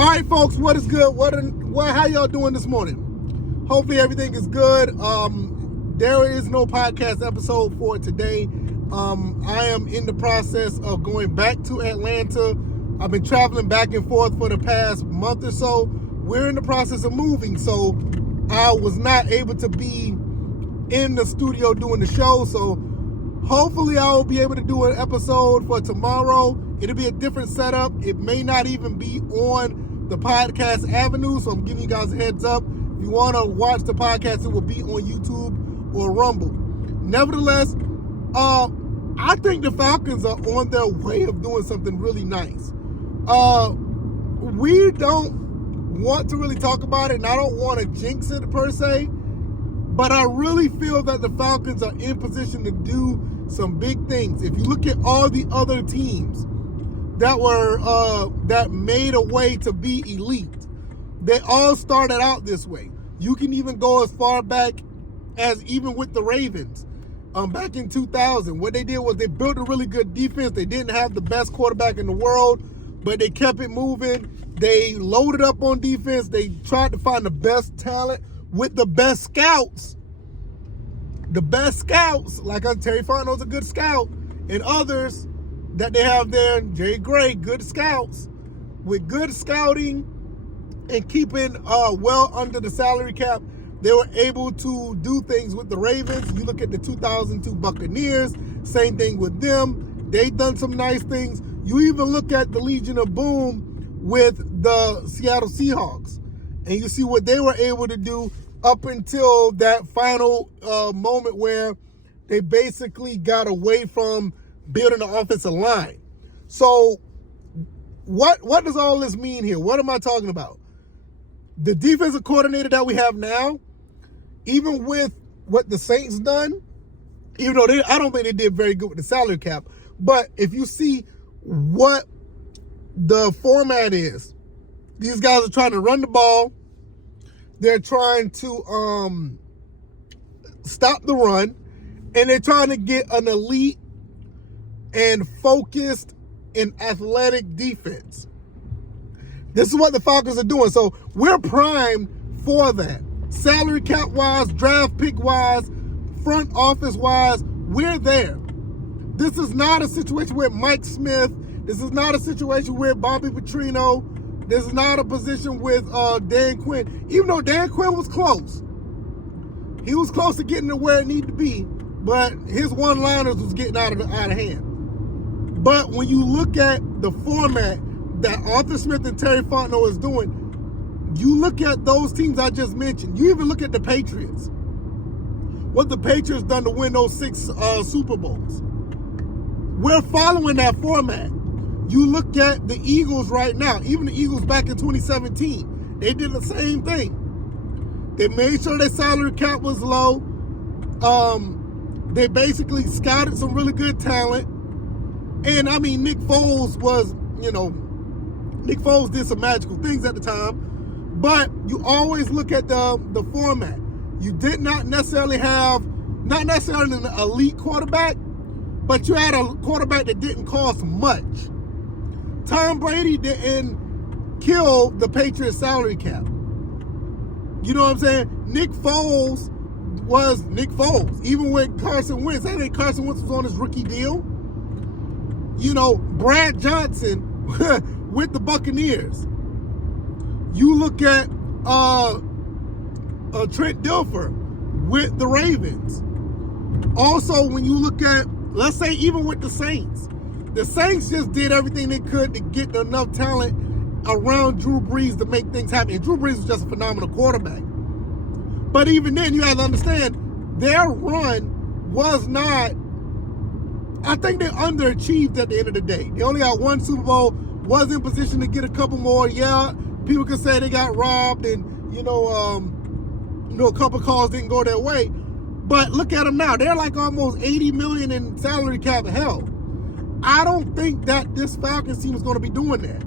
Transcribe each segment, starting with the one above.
All right, folks, what is good? How y'all doing this morning? Hopefully everything is good. There is no podcast episode for today. I am in the process of going back to Atlanta. I've been traveling back and forth for the past month or so. We're in the process of moving, so I was not able to be in the studio doing the show. So hopefully I will be able to do an episode for tomorrow. It'll be a different setup. It may not even be on the podcast avenue, so I'm giving you guys a heads up. If you want to watch the podcast, it will be on YouTube or Rumble. Nevertheless, I think the Falcons are on their way of doing something really nice. We don't want to really talk about it, and I don't want to jinx it per se, but I really feel that the Falcons are in position to do some big things. If you look at all the other teams that made a way to be elite, they all started out this way. You can even go as far back as even with the Ravens. Back in 2000, what they did was they built a really good defense. They didn't have the best quarterback in the world, but they kept it moving. They loaded up on defense. They tried to find the best talent with the best scouts. The best scouts, like Terry Fontenot's a good scout, and others that they have there, Jay Gray, good scouts. With good scouting and keeping well under the salary cap, they were able to do things with the Ravens. You look at the 2002 Buccaneers, same thing with them. They've done some nice things. You even look at the Legion of Boom with the Seattle Seahawks, and you see what they were able to do up until that final moment where they basically got away from building the offensive line. So what does all this mean here? What am I talking about? The defensive coordinator that we have now, even with what the Saints done, even though I don't think they did very good with the salary cap, but if you see what the format is, these guys are trying to run the ball. They're trying to stop the run, and they're trying to get an elite and focused and athletic defense. This is what the Falcons are doing. So we're primed for that. Salary cap wise, draft pick wise, front office wise, we're there. This is not a situation where Mike Smith. This is not a situation where Bobby Petrino. This is not a position with Dan Quinn. Even though Dan Quinn was close. He was close to getting to where it needed to be, but his one-liners was getting out of hand. But when you look at the format that Arthur Smith and Terry Fontenot is doing, you look at those teams I just mentioned. You even look at the Patriots. What the Patriots done to win those 6 Super Bowls. We're following that format. You look at the Eagles right now. Even the Eagles back in 2017, they did the same thing. They made sure their salary cap was low. They basically scouted some really good talent. And, I mean, Nick Foles did some magical things at the time. But you always look at the format. You did not necessarily have, not necessarily an elite quarterback, but you had a quarterback that didn't cost much. Tom Brady didn't kill the Patriots salary cap. You know what I'm saying? Nick Foles was Nick Foles. Even with Carson Wentz, I think Carson Wentz was on his rookie deal. You know, Brad Johnson with the Buccaneers. You look at Trent Dilfer with the Ravens. Also, when you look at, let's say, even with the Saints just did everything they could to get enough talent around Drew Brees to make things happen. And Drew Brees was just a phenomenal quarterback. But even then, you have to understand, their run was not, I think they underachieved at the end of the day. They only got 1 Super Bowl, was in position to get a couple more. Yeah, people can say they got robbed and, a couple calls didn't go their way. But look at them now. They're like almost $80 million in salary cap hell. I don't think that this Falcons team is going to be doing that.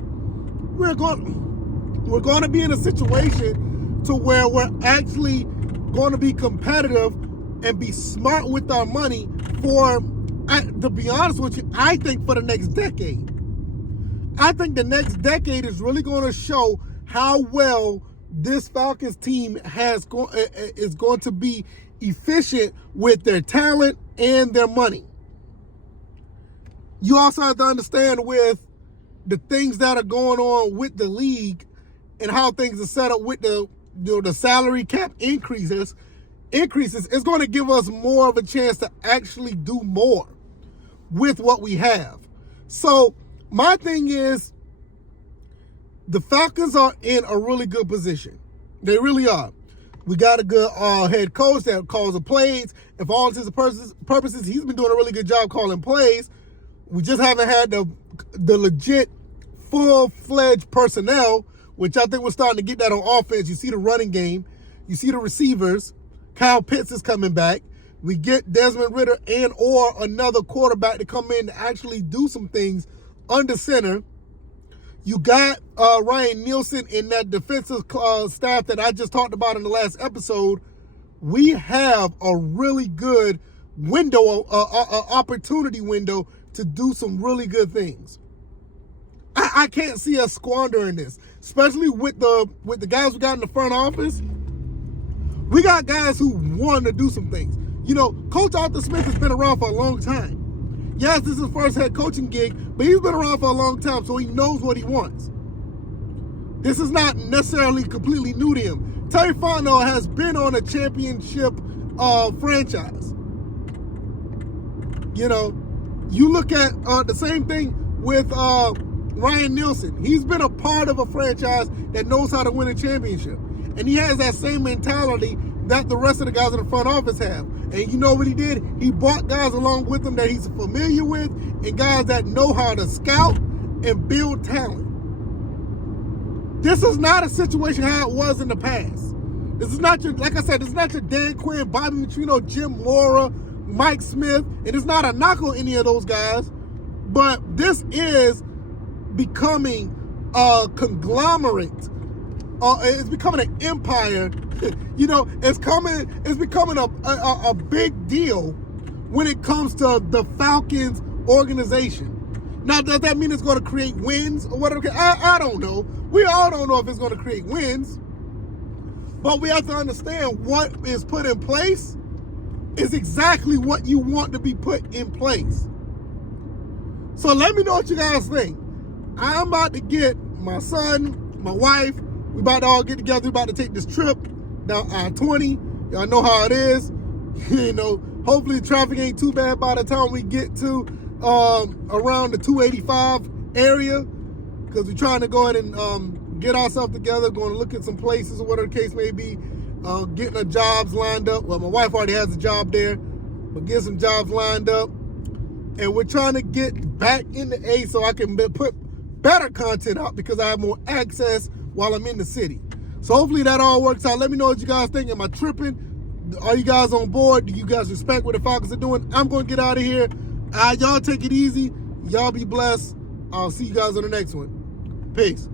We're going to be in a situation to where we're actually going to be competitive and be smart with our money for, to be honest with you, I think for the next decade. I think the next decade is really going to show how well this Falcons team is going to be efficient with their talent and their money. You also have to understand with the things that are going on with the league and how things are set up with the salary cap increases, it's going to give us more of a chance to actually do more with what we have. So my thing is, the Falcons are in a really good position. They really are. We got a good head coach that calls the plays. And for all intents and purposes, he's been doing a really good job calling plays. We just haven't had the legit, full-fledged personnel, which I think we're starting to get that on offense. You see the running game. You see the receivers. Kyle Pitts is coming back. We get Desmond Ridder and or another quarterback to come in to actually do some things under center. You got Ryan Nielsen in that defensive staff that I just talked about in the last episode. We have a really good window, opportunity window to do some really good things. I can't see us squandering this, especially with the guys we got in the front office. We got guys who want to do some things. You know, Coach Arthur Smith has been around for a long time. Yes, this is his first head coaching gig, but he's been around for a long time, so he knows what he wants. This is not necessarily completely new to him. Terry Fontenot has been on a championship franchise. You know, you look at the same thing with Ryan Nielsen. He's been a part of a franchise that knows how to win a championship. And he has that same mentality that the rest of the guys in the front office have. And you know what he did? He brought guys along with him that he's familiar with and guys that know how to scout and build talent. This is not a situation how it was in the past. This is not your, like I said, this is not your Dan Quinn, Bobby Petrino, Jim Mora, Mike Smith. And it's not a knock on any of those guys. But this is becoming a conglomerate. It's becoming an empire. You know, it's becoming a big deal when it comes to the Falcons organization. Now, does that mean it's going to create wins or whatever? I don't know. We all don't know if it's going to create wins. But we have to understand what is put in place is exactly what you want to be put in place. So let me know what you guys think. I'm about to get my son, my wife, we about to all get together. We about to take this trip down I-20. Y'all know how it is. You know, hopefully the traffic ain't too bad by the time we get to around the 285 area, because we're trying to go ahead and get ourselves together, going to look at some places or whatever the case may be, getting our jobs lined up. Well, my wife already has a job there, but get some jobs lined up. And we're trying to get back in the A so I can put better content out because I have more access while I'm in the city. So hopefully that all works out. Let me know what you guys think. Am I tripping? Are you guys on board? Do you guys respect what the Falcons are doing? I'm going to get out of here. Y'all take it easy. Y'all be blessed. I'll see you guys on the next one. Peace.